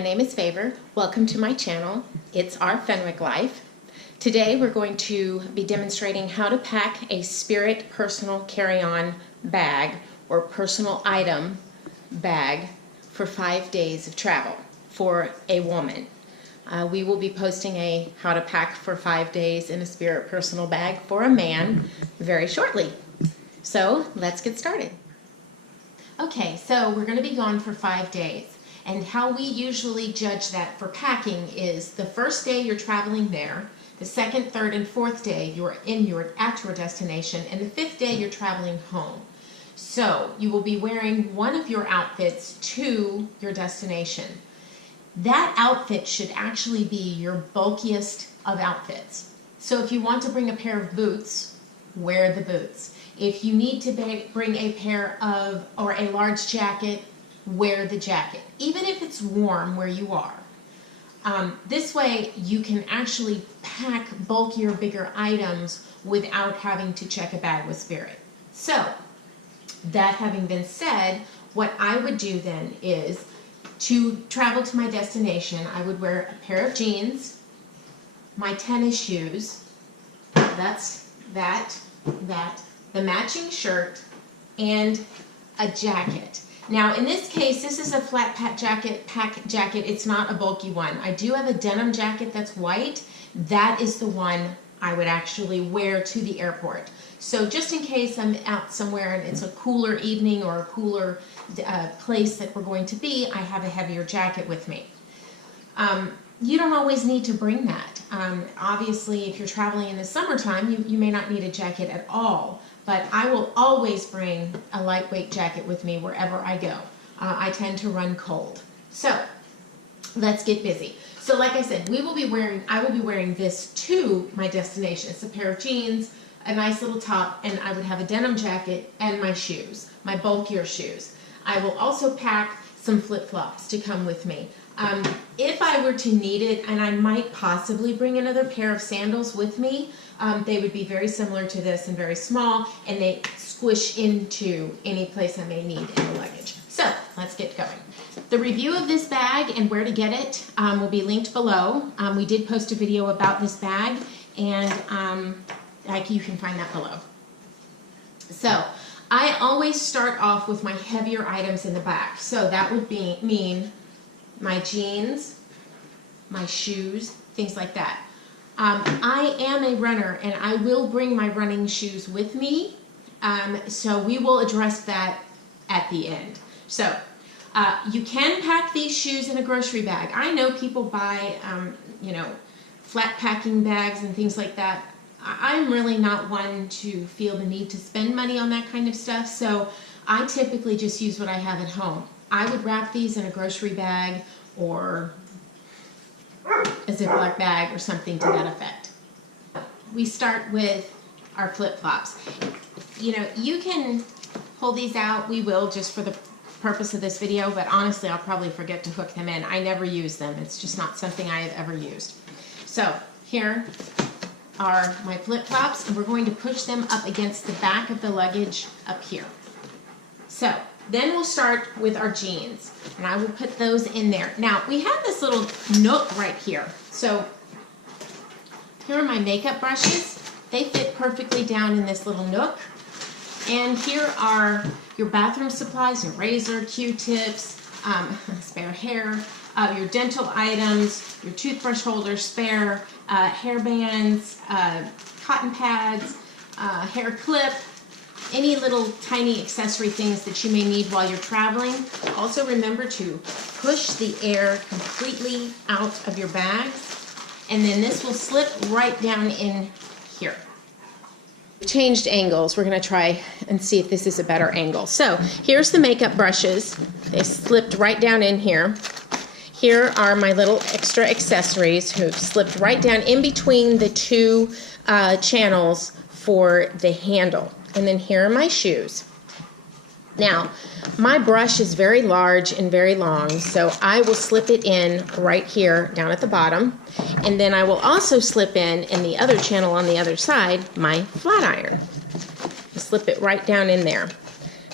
my name is Favor. Welcome to my channel. It's our Fenwick Life. Today we're going to be demonstrating how to pack a Spirit personal carry-on bag or personal item bag for 5 days of travel for a woman. We will be posting a how to pack for 5 days in a Spirit personal bag for a man very shortly. So let's get started. Okay, so we're going to be gone for 5 days. And how we usually judge that for packing is the first day you're traveling there, the second, third, and fourth day you're at your destination, and the fifth day you're traveling home. So you will be wearing one of your outfits to your destination. That outfit should actually be your bulkiest of outfits. So if you want to bring a pair of boots, wear the boots. If you need to bring a pair of, or a large jacket, wear the jacket, even if it's warm where you are. This way you can actually pack bulkier, bigger items without having to check a bag with Spirit. So, that having been said, what I would do then is to travel to my destination, I would wear a pair of jeans, my tennis shoes, the matching shirt, and a jacket. Now in this case, this is a flat pack jacket. It's not a bulky one. I do have a denim jacket that's white. That is the one I would actually wear to the airport. So just in case I'm out somewhere and it's a cooler evening or a cooler place that we're going to be, I have a heavier jacket with me. You don't always need to bring that. Obviously, if you're traveling in the summertime, you may not need a jacket at all. But I will always bring a lightweight jacket with me wherever I go. I tend to run cold. So let's get busy. So like I said, I will be wearing this to my destination. It's a pair of jeans, a nice little top, and I would have a denim jacket and my shoes, my bulkier shoes. I will also pack some flip-flops to come with me. If I were to need it, and I might possibly bring another pair of sandals with me, they would be very similar to this and very small, and they squish into any place I may need in the luggage. So let's get going. The review of this bag and where to get it will be linked below. We did post a video about this bag, and you can find that below. So I always start off with my heavier items in the back. So that would mean my jeans, my shoes, things like that. I am a runner, and I will bring my running shoes with me, so we will address that at the end. So you can pack these shoes in a grocery bag. I know people buy flat packing bags and things like that. I'm really not one to feel the need to spend money on that kind of stuff, so I typically just use what I have at home. I would wrap these in a grocery bag or a Ziploc bag or something to that effect. We start with our flip-flops. You can pull these out. We will, just for the purpose of this video, but honestly I'll probably forget to hook them in. I never use them. It's just not something I have ever used. So here are my flip-flops, and we're going to push them up against the back of the luggage up here. So then we'll start with our jeans, and I will put those in there. Now, we have this little nook right here. So here are my makeup brushes. They fit perfectly down in this little nook. And here are your bathroom supplies, your razor, Q-tips, spare hair, your dental items, your toothbrush holder, spare hair bands, cotton pads, hair clip, any little tiny accessory things that you may need while you're traveling. Also remember to push the air completely out of your bags, and then this will slip right down in here. Changed angles. We're going to try and see if this is a better angle. So here's the makeup brushes. They slipped right down in here. Here are my little extra accessories who've slipped right down in between the two channels for the handle. And then here are my shoes. Now, my brush is very large and very long, so I will slip it in right here down at the bottom. And then I will also slip in the other channel on the other side, my flat iron. Slip it right down in there.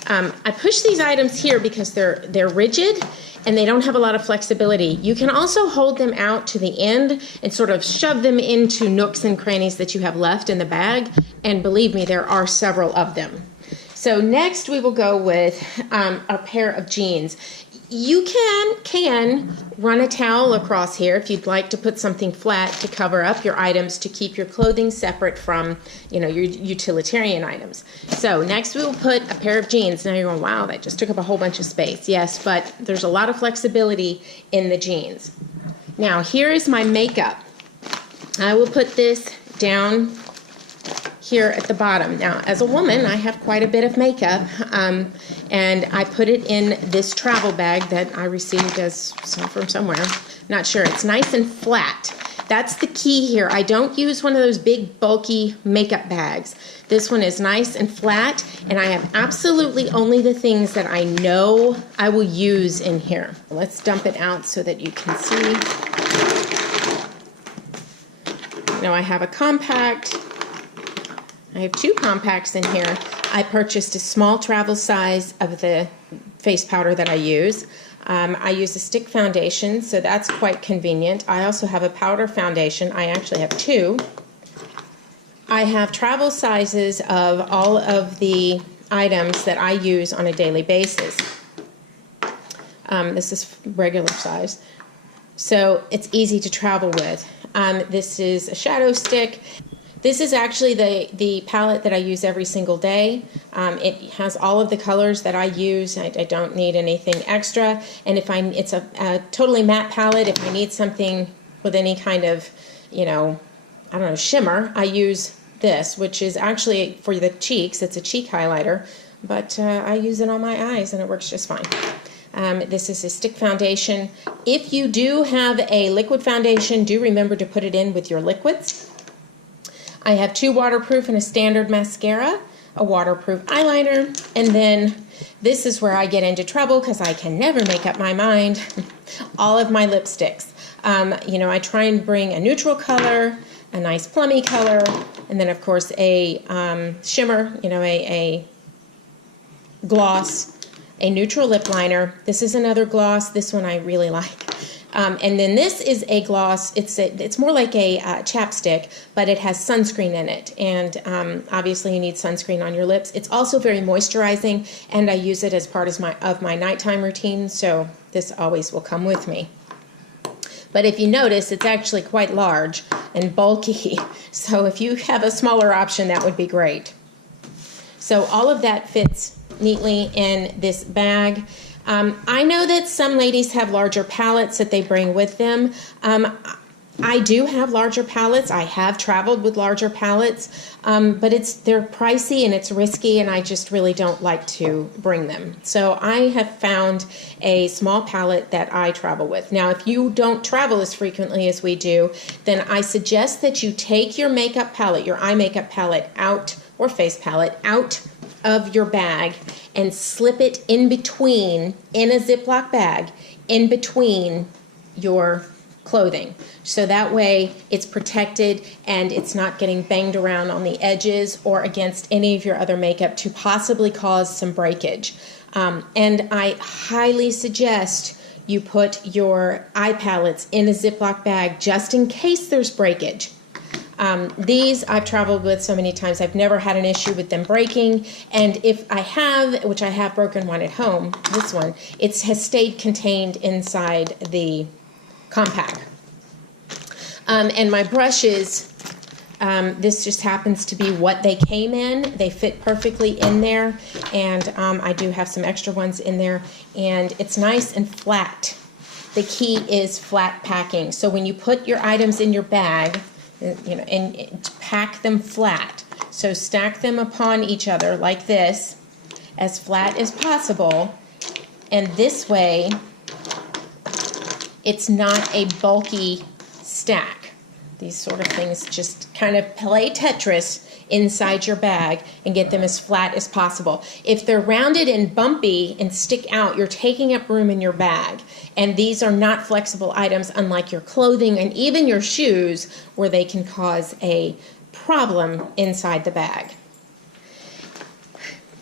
I push these items here because they're rigid and they don't have a lot of flexibility. You can also hold them out to the end and sort of shove them into nooks and crannies that you have left in the bag, and believe me, there are several of them. So next we will go with a pair of jeans. You can run a towel across here if you'd like to put something flat to cover up your items to keep your clothing separate from, you know, your utilitarian items. So next we will put a pair of jeans. Now you're going, wow, that just took up a whole bunch of space. Yes, but there's a lot of flexibility in the jeans. Now here is my makeup. I will put this down here at the bottom. Now, as a woman, I have quite a bit of makeup, and I put it in this travel bag that I received from somewhere. Not sure. It's nice and flat. That's the key here. I don't use one of those big, bulky makeup bags. This one is nice and flat, and I have absolutely only the things that I know I will use in here. Let's dump it out so that you can see. Now I have a compact. I have 2 compacts in here. I purchased a small travel size of the face powder that I use. I use a stick foundation, so that's quite convenient. I also have a powder foundation. I actually have 2. I have travel sizes of all of the items that I use on a daily basis. This is regular size, so it's easy to travel with. This is a shadow stick. This is actually the palette that I use every single day. It has all of the colors that I use. I don't need anything extra. And it's a totally matte palette. If I need something with any kind of, you know, I don't know, shimmer, I use this, which is actually for the cheeks. It's a cheek highlighter, but I use it on my eyes and it works just fine. This is a stick foundation. If you do have a liquid foundation, do remember to put it in with your liquids. I have 2 waterproof and a standard mascara, a waterproof eyeliner, and then this is where I get into trouble because I can never make up my mind. All of my lipsticks. You know, I try and bring a neutral color, a nice plummy color, and then of course a shimmer, you know, a gloss, a neutral lip liner. This is another gloss. This one I really like. And then this is a gloss. It's more like a chapstick, but it has sunscreen in it. And obviously you need sunscreen on your lips. It's also very moisturizing, and I use it as part of my nighttime routine, so this always will come with me. But if you notice, it's actually quite large and bulky. So if you have a smaller option, that would be great. So all of that fits neatly in this bag. I know that some ladies have larger palettes that they bring with them. I do have larger palettes. I have traveled with larger palettes, but they're pricey and it's risky, and I just really don't like to bring them. So I have found a small palette that I travel with. Now, if you don't travel as frequently as we do, then I suggest that you take your makeup palette, your eye makeup palette out, or face palette, out of your bag and slip it in between, in a Ziploc bag, in between your clothing. So that way it's protected and it's not getting banged around on the edges or against any of your other makeup to possibly cause some breakage. And I highly suggest you put your eye palettes in a Ziploc bag just in case there's breakage. These I've traveled with so many times, I've never had an issue with them breaking, and if I have, which I have broken one at home, this one, it has stayed contained inside the compact. And my brushes, this just happens to be what they came in. They fit perfectly in there, and I do have some extra ones in there, and it's nice and flat. The key is flat packing. So when you put your items in your bag, you know, and pack them flat. So stack them upon each other like this, as flat as possible, and this way it's not a bulky stack. These sort of things just kind of play Tetris inside your bag and get them as flat as possible. If they're rounded and bumpy and stick out, you're taking up room in your bag. And these are not flexible items, unlike your clothing and even your shoes, where they can cause a problem inside the bag.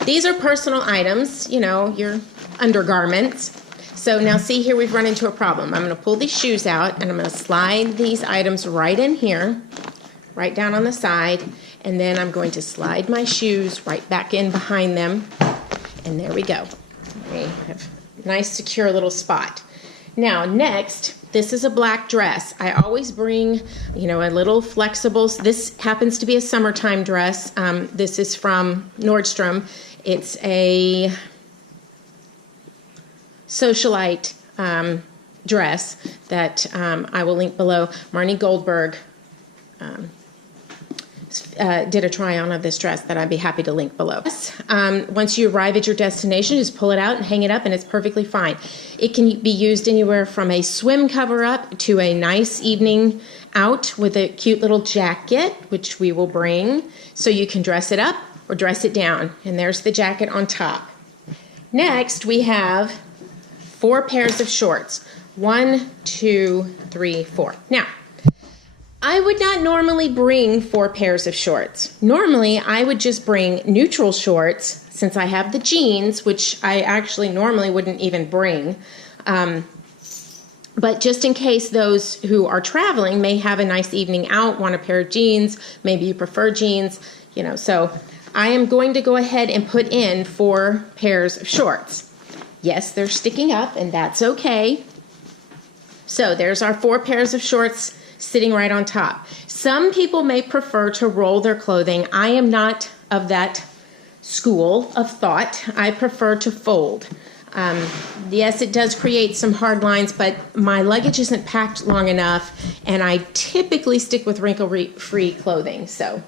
these are personal items, you know, your undergarments. So now see here, we've run into a problem. I'm going to pull these shoes out and I'm going to slide these items right in here, right down on the side, and then I'm going to slide my shoes right back in behind them, and there we go. We have a nice secure little spot. Now next, this is a black dress. I always bring, you know, a little flexible. This happens to be a summertime dress. This is from Nordstrom. It's a socialite dress that I will link below. Marnie Goldberg did a try-on of this dress that I'd be happy to link below. Once you arrive at your destination, just pull it out and hang it up, and it's perfectly fine. It can be used anywhere from a swim cover-up to a nice evening out with a cute little jacket, which we will bring, so you can dress it up or dress it down. And there's the jacket on top. Next, we have 4 pairs of shorts. 1, 2, 3, 4. Now, I would not normally bring 4 pairs of shorts. Normally, I would just bring neutral shorts since I have the jeans, which I actually normally wouldn't even bring. But just in case those who are traveling may have a nice evening out, want a pair of jeans, maybe you prefer jeans, you know, so I am going to go ahead and put in 4 pairs of shorts. Yes, they're sticking up, and that's okay. So there's our 4 pairs of shorts sitting right on top. Some people may prefer to roll their clothing. I am not of that school of thought. I prefer to fold. Yes, it does create some hard lines, but my luggage isn't packed long enough, and I typically stick with wrinkle-free clothing. So,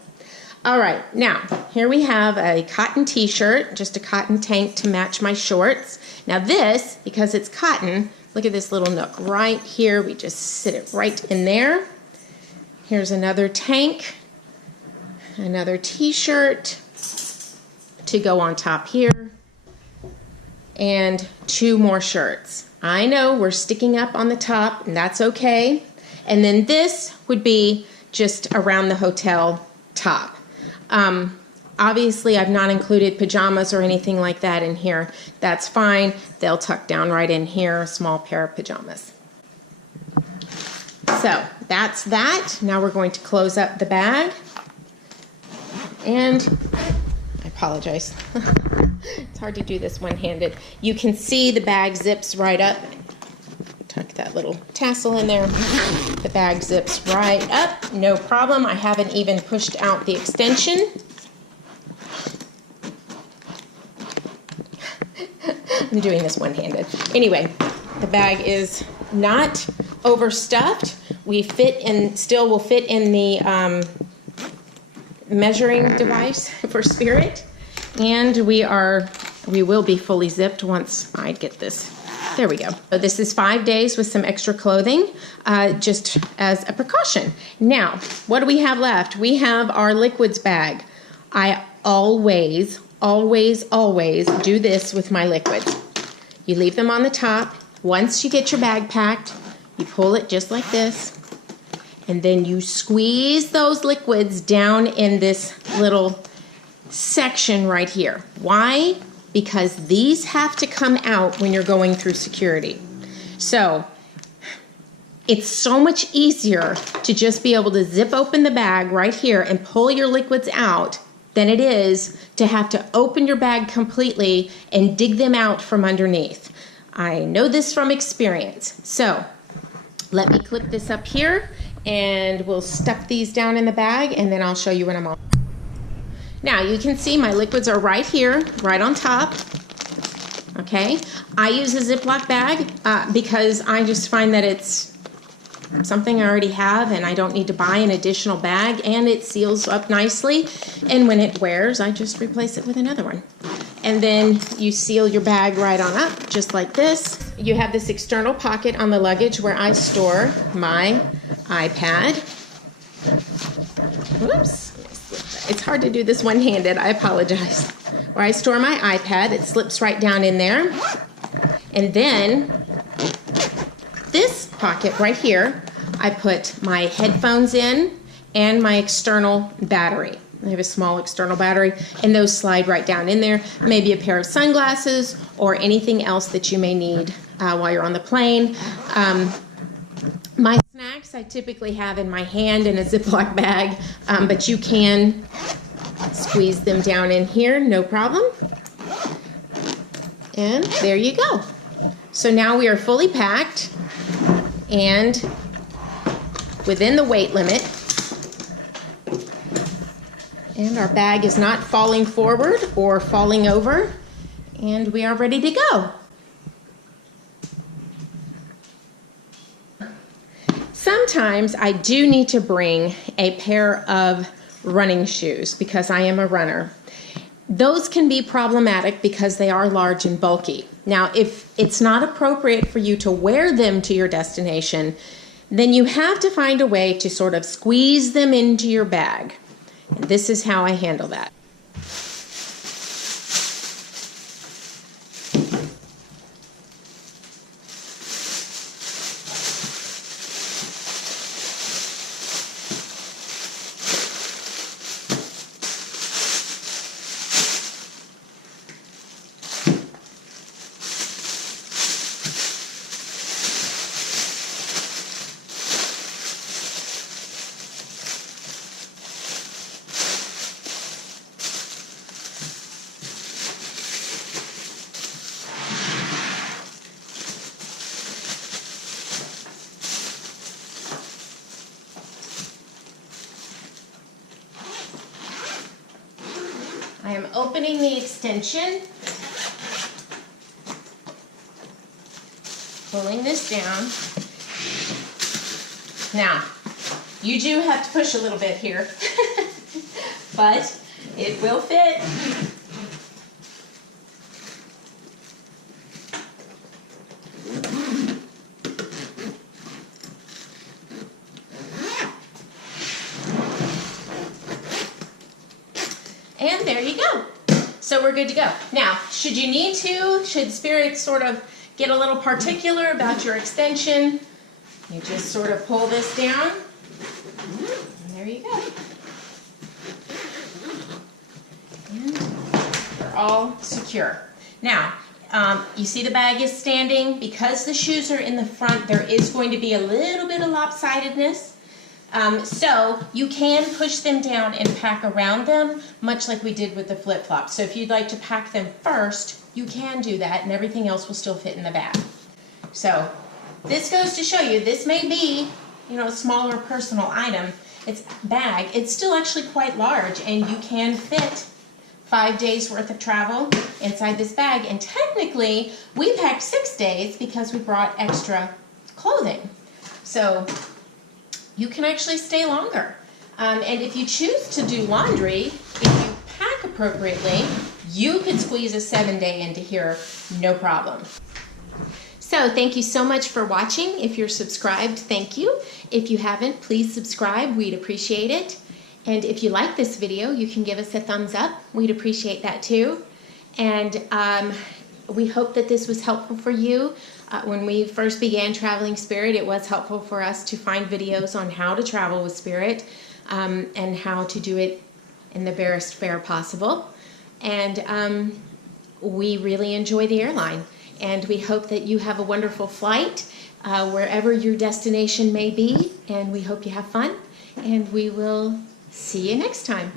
all right, now here we have a cotton t-shirt, just a cotton tank to match my shorts. Now this, because it's cotton, look at this little nook right here. We just sit it right in there. Here's another tank, another t-shirt to go on top here, and 2 more shirts. I know we're sticking up on the top, and that's okay. And then this would be just around the hotel top. Obviously, I've not included pajamas or anything like that in here. That's fine. They'll tuck down right in here, a small pair of pajamas. So that's that. Now we're going to close up the bag. And I apologize. It's hard to do this one-handed. You can see the bag zips right up. Tuck that little tassel in there. The bag zips right up. No problem. I haven't even pushed out the extension. I'm doing this one-handed. Anyway, the bag is not overstuffed. We fit in, still will fit in the measuring device for Spirit, and we will be fully zipped once I get this. There we go. So this is 5 days with some extra clothing, just as a precaution. Now, what do we have left? We have our liquids bag. I always do this with my liquids. You leave them on the top. Once you get your bag packed, you pull it just like this, and then you squeeze those liquids down in this little section right here. Why? Because these have to come out when you're going through security. So it's so much easier to just be able to zip open the bag right here and pull your liquids out than it is to have to open your bag completely and dig them out from underneath. I know this from experience. So let me clip this up here, and we'll stuff these down in the bag, and then I'll show you when I'm all. Now you can see my liquids are right here, right on top. Okay, I use a Ziploc bag because I just find that it's something I already have, and I don't need to buy an additional bag, and it seals up nicely, and when it wears I just replace it with another one. And then you seal your bag right on up, just like this. You have this external pocket on the luggage where I store my iPad. Whoops, it's hard to do this one-handed, I apologize. Where I store my iPad, it slips right down in there. And then this pocket right here, I put my headphones in and my external battery. I have a small external battery, and those slide right down in there. Maybe a pair of sunglasses or anything else that you may need while you're on the plane. My snacks I typically have in my hand in a Ziploc bag, but you can squeeze them down in here, no problem. And there you go. So now we are fully packed and within the weight limit. And our bag is not falling forward or falling over. And we are ready to go. Sometimes I do need to bring a pair of running shoes because I am a runner. Those can be problematic because they are large and bulky. Now, if it's not appropriate for you to wear them to your destination, then you have to find a way to sort of squeeze them into your bag. And this is how I handle that. I am opening the extension, pulling this down. Now, you do have to push a little bit here, but it will fit. And there you go. So we're good to go. Now, should you need to, should Spirit sort of get a little particular about your extension, you just sort of pull this down. And there you go. And they're all secure. Now, you see the bag is standing. Because the shoes are in the front, there is going to be a little bit of lopsidedness. So you can push them down and pack around them, much like we did with the flip-flops. So if you'd like to pack them first, you can do that, and everything else will still fit in the bag. So this goes to show you, this may be, a smaller personal item. It's bag. It's still actually quite large, and you can fit 5 days worth of travel inside this bag. And technically, we packed 6 days because we brought extra clothing. So you can actually stay longer. And if you choose to do laundry, if you pack appropriately, you could squeeze a 7-day into here, no problem. So thank you so much for watching. If you're subscribed, thank you. If you haven't, please subscribe. We'd appreciate it. And if you like this video, you can give us a thumbs up. We'd appreciate that too. And we hope that this was helpful for you. When we first began traveling Spirit, it was helpful for us to find videos on how to travel with Spirit and how to do it in the barest fare possible. And we really enjoy the airline. And we hope that you have a wonderful flight wherever your destination may be. And we hope you have fun. And we will see you next time.